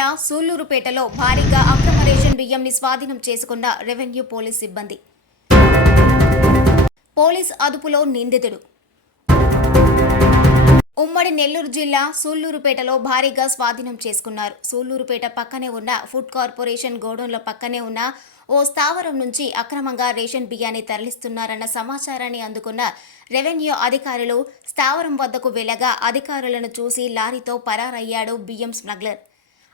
జిల్లా సూళ్ళూరుపేటలో భారీగా అక్రమ రేషన్ బియ్యంని స్వాధీనం చేసుకున్న రెవెన్యూ పోలీస్ సిబ్బంది. పోలీస్ అదుపులో నిందితుడు. ఉమ్మడి నెల్లూరు జిల్లా సూళ్ళూరుపేటలో భారీగా స్వాధీనం చేసుకున్నారు. సూళ్ళూరుపేట పక్కనే ఉన్న ఫుడ్ కార్పొరేషన్ గోడౌన్ల పక్కనే ఉన్న ఓ స్థావరం నుంచి అక్రమంగా రేషన్ బియ్యాన్ని తరలిస్తున్నారన్న సమాచారాన్ని అందుకున్న రెవెన్యూ అధికారులు స్థావరం వద్దకు వెళ్ళగా అధికారులను చూసి లారీతో పరారయ్యాడు బియ్యం స్మగ్లర్.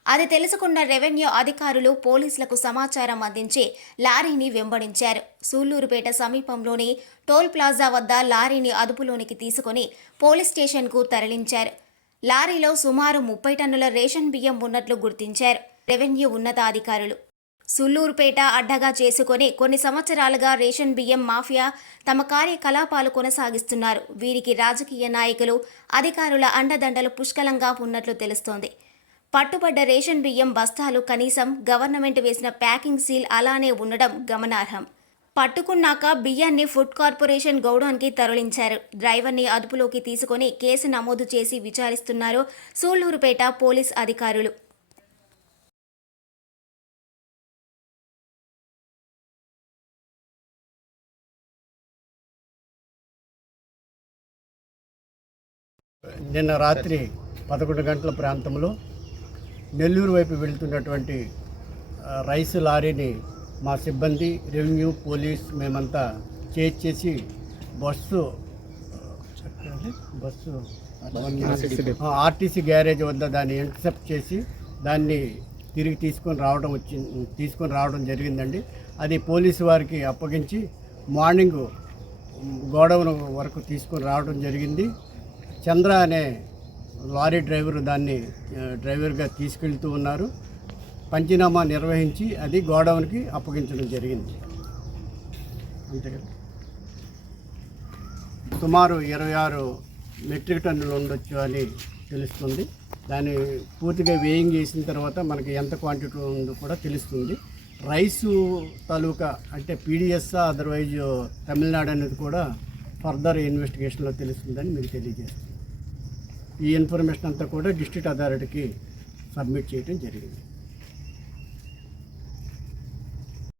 అది తెలుసుకున్న రెవెన్యూ అధికారులు పోలీసులకు సమాచారం అందించి లారీని వెంబడించారు. సూళ్ళూరుపేట సమీపంలోని టోల్ ప్లాజా వద్ద లారీని అదుపులోనికి తీసుకుని పోలీస్ స్టేషన్కు తరలించారు. లారీలో సుమారు ముప్పై టన్నుల రేషన్ బియ్యం ఉన్నట్లు గుర్తించారు రెవెన్యూ ఉన్నతాధికారులు. సుల్లూరుపేట అడ్డగా చేసుకుని కొన్ని సంవత్సరాలుగా రేషన్ బియ్యం మాఫియా తమ కార్యకలాపాలు కొనసాగిస్తున్నారు. వీరికి రాజకీయ నాయకులు అధికారుల అండదండలు పుష్కలంగా ఉన్నట్లు తెలుస్తోంది. పట్టుబడ్డ రేషన్ బియ్యం బస్తాలు కనీసం గవర్నమెంట్ వేసిన ప్యాకింగ్ సీల్ అలానే ఉండడం గమనార్హం. పట్టుకున్నాక బియ్యాన్ని ఫుడ్ కార్పొరేషన్ గౌడౌన్కి తరలించారు. డ్రైవర్ని అదుపులోకి తీసుకొని కేసు నమోదు చేసి విచారిస్తున్నారు సూళ్ళూరుపేట పోలీస్ అధికారులు. నిన్న రాత్రి పదకొండు గంటల ప్రాంతంలో నెల్లూరు వైపు వెళ్తున్నటువంటి రైస్ లారీని మా సిబ్బంది రెవెన్యూ పోలీస్ మేమంతా చేజ్ చేసి బస్సు బస్సు ఆర్టీసీ గ్యారేజ్ వద్ద దాన్ని ఇంటర్సెప్ట్ చేసి దాన్ని తిరిగి తీసుకొని రావడం వచ్చి తీసుకొని రావడం జరిగిందండి. అది పోలీసు వారికి అప్పగించి మార్నింగ్ గోడౌన్ వరకు తీసుకొని రావడం జరిగింది. చంద్ర అనే లారీ డ్రైవర్ దాన్ని డ్రైవర్గా తీసుకెళ్తూ ఉన్నారు. పంచనామా నిర్వహించి అది గోడౌన్కి అప్పగించడం జరిగింది. అంతే కదా సుమారు ఇరవై ఆరు మెట్రిక్ టన్నులు ఉండొచ్చు అని తెలుస్తుంది. దాన్ని పూర్తిగా వేయింగ్ చేసిన తర్వాత మనకి ఎంత క్వాంటిటీ ఉందో కూడా తెలుస్తుంది. రైసు తాలూకా అంటే పీడిఎస్ అదర్వైజ్ తమిళనాడు అనేది కూడా ఫర్దర్ ఇన్వెస్టిగేషన్లో తెలుస్తుందని మీకు తెలియజేస్తుంది. ఈ ఇన్ఫర్మేషన్ అంతా కూడా డిస్ట్రిక్ట్ అథారిటీకి సబ్మిట్ చేయడం జరిగింది.